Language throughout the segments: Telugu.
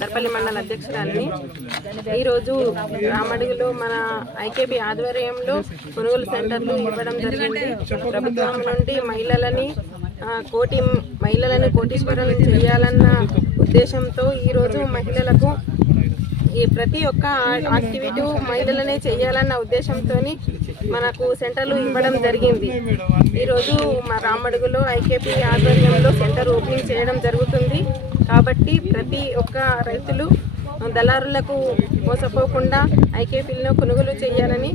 దర్పల్లి మండల అధ్యక్షురాలని. ఈరోజు రామడుగులో మన ఐకేబీ ఆధ్వర్యంలో కొనుగోలు సెంటర్లు ఇవ్వడం జరిగింది. ప్రభుత్వం నుండి మహిళలని కోటి మహిళలని కోటీశ్వరులను చేయాలన్న ఉద్దేశంతో ఈరోజు మహిళలకు ఈ ప్రతి ఒక్క యాక్టివిటీ మహిళలనే చేయాలన్న ఉద్దేశంతో మనకు సెంటర్లు ఇవ్వడం జరిగింది. ఈరోజు మా రామడుగులో ఐకేపీ ఆధ్వర్యంలో సెంటర్ ఓపెనింగ్ చేయడం జరుగుతుంది. కాబట్టి ప్రతి ఒక్క రైతులు దళారులకు మోసపోకుండా ఐకేపీలను కొనుగోలు చేయాలని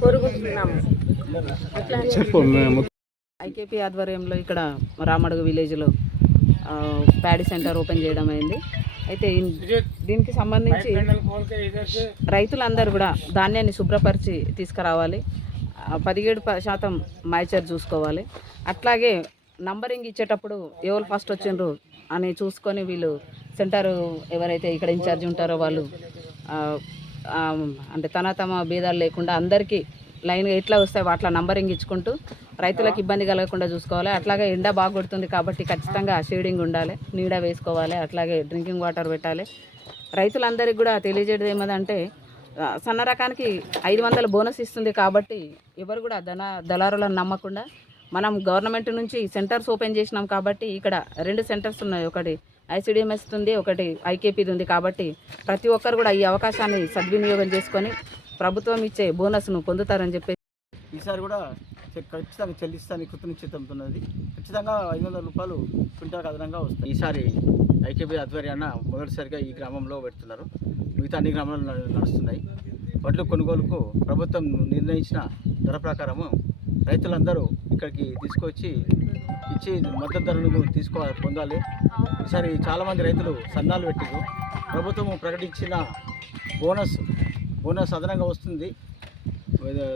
కోరుకుంటున్నాము. ఐకేపీ ఆధ్వర్యంలో ఇక్కడ రామడుగు విలేజ్లో ఆ, ప్యాడీ సెంటర్ ఓపెన్ చేయడం అయింది. అయితే దీనికి సంబంధించి రైతులందరూ కూడా ధాన్యాన్ని శుభ్రపరిచి తీసుకురావాలి. పదిహేడు శాతం మాయిచర్ చూసుకోవాలి. అట్లాగే నంబరింగ్ ఇచ్చేటప్పుడు ఎవరు ఫస్ట్ వచ్చిండ్రు అని చూసుకొని వీళ్ళు సెంటర్ ఎవరైతే ఇక్కడ ఇన్ఛార్జ్ ఉంటారో వాళ్ళు అంటే తన తమ భేదాలు లేకుండా అందరికీ లైన్గా ఎట్లా వస్తాయో అట్లా నంబరింగ్ ఇచ్చుకుంటూ రైతులకు ఇబ్బంది కలగకుండా చూసుకోవాలి. అట్లాగే ఎండ బాగా కొడుతుంది కాబట్టి ఖచ్చితంగా షేడింగ్ ఉండాలి నీడ వేసుకోవాలి అట్లాగే డ్రింకింగ్ వాటర్ పెట్టాలి. రైతులందరికీ కూడా తెలియజేయడం ఏమదంటే సన్న రకానికి ఐదు వందల బోనస్ ఇస్తుంది కాబట్టి ఎవరు కూడా ధన దళారులను నమ్మకుండా మనం గవర్నమెంట్ నుంచి సెంటర్స్ ఓపెన్ చేసినాం కాబట్టి ఇక్కడ రెండు సెంటర్స్ ఉన్నాయి. ఒకటి ఐసీడిఎంఎస్ ఉంది ఒకటి ఐకేపీది ఉంది కాబట్టి ప్రతి ఒక్కరు కూడా ఈ అవకాశాన్ని సద్వినియోగం చేసుకొని ప్రభుత్వం ఇచ్చే బోనస్ను పొందుతారని చెప్పి ఈసారి కూడా ఖచ్చితంగా చెల్లిస్తాను కృతనిశ్చితంతున్నది ఖచ్చితంగా ఐదు వందల రూపాయలు క్వింటాల్కి అదనంగా వస్తాయి. ఈసారి ఐకేపీ ఆధ్వర్యాన మొదటిసారిగా ఈ గ్రామంలో పెడుతున్నారు. మిగతా అన్ని గ్రామాలు నడుస్తున్నాయి. వడ్లు కొనుగోలుకు ప్రభుత్వం నిర్ణయించిన ధర ప్రకారము రైతులందరూ ఇక్కడికి తీసుకొచ్చి ఇచ్చి మద్దతు ధరను తీసుకోవాలి పొందాలి. ఈసారి చాలామంది రైతులు సన్నాలు పెట్టారు ప్రభుత్వం ప్రకటించిన బోనస్ బోనస్ అదనంగా వస్తుంది.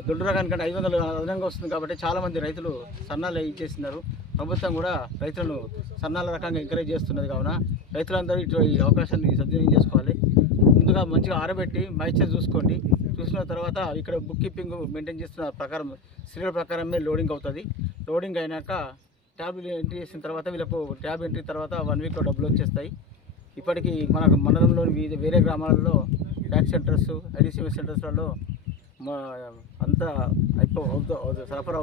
దొడ్డు రకానికంటే ఐదు వందలు అదనంగా వస్తుంది కాబట్టి చాలామంది రైతులు సన్నాలు ఇచ్చేస్తున్నారు ప్రభుత్వం కూడా రైతులను సన్నాల రకంగా ఎంకరేజ్ చేస్తున్నది కావున రైతులందరూ ఇటు ఈ అవకాశాన్ని సద్వినియోగం చేసుకోవాలి. ముందుగా మంచిగా ఆరబెట్టి మాయిశ్చర్ చూసుకోండి. చూసిన తర్వాత ఇక్కడ బుక్ కీపింగ్ మెయింటైన్ చేస్తున్న ప్రకారం సీరియల్ ప్రకారమే లోడింగ్ అవుతుంది. లోడింగ్ అయినాక ట్యాబ్ ఎంట్రీ చేసిన తర్వాత వీళ్ళకు ట్యాబ్ ఎంట్రీ తర్వాత వన్ వీక్లో డబ్బులు వచ్చేస్తాయి. ఇప్పటికీ మన మండలంలోని వివిధ వేరే గ్రామాలలో ట్యాక్స్ సెంటర్స్ ఐడిసిఎస్ సెంటర్స్లలో మా అంతా అయిపో సరఫరా